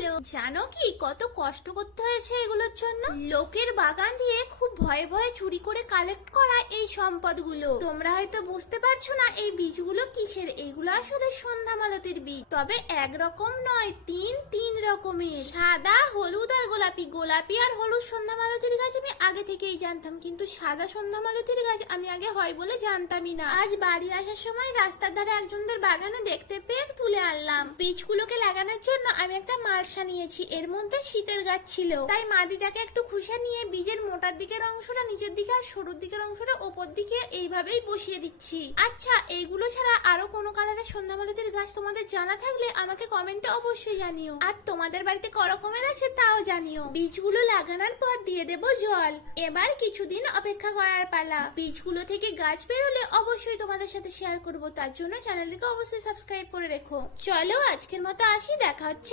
Hello, জানো কি কত কষ্ট করতে হয়েছে এগুলোর জন্য? লোকের বাগান দিয়ে খুব ভয়ে ভয়ে চুরি করে কালেক্ট করা এই সম্পদগুলো। তোমরা হয়তো বুঝতে পারছো না এই বীজগুলো কিসের। এইগুলো আসলে সন্ধ্যা মালতীর বীজ, তবে একরকম নয়, তিন রকমের, সাদা, হলুদ আর গোলাপি। গোলাপি আর হলুদ সন্ধ্যা মালতীর গাছ আমি আগে থেকেই জানতাম, কিন্তু সাদা সন্ধ্যা মালতীর গাছ আমি আগে হয় বলে জানতামই না। আজ বাড়ি আসার সময় রাস্তার ধারে একজনদের বাগানে দেখতে পেয়ে তুলে আনলাম। বীজগুলোকে লাগানোর জন্য আমি একটা মালসা নিয়েছি, এর মধ্যে শীতের গাছ ছিল, তাই মাটিটাকে একটু খুশে নিয়ে বীজের মোটার দিকের অংশটা নিচের দিকে আর সরুর দিকের অংশটা ওপর দিকে এইভাবেই বসিয়ে দিচ্ছি। আচ্ছা, এইগুলো ছাড়া আরো কোনো কালারের সন্ধ্যা মালতীর গাছ তোমাদের জানা থাকলে আমাকে কমেন্টে অবশ্যই জানিও, আর তোমাদের বাড়িতে ক রকমের আছে তাও জানিও। বীজগুলো লাগানোর পর দিয়ে দেব জল। এবার কিছুদিন অপেক্ষা করার পালা। বীজগুলো থেকে গাছ বেরোলে অবশ্যই তোমাদের সাথে শেয়ার করব, তার জন্য চ্যানেলটিকে অবশ্যই সাবস্ক্রাইব করে রেখো। চলো আজকের মতো আসি, দেখা হচ্ছে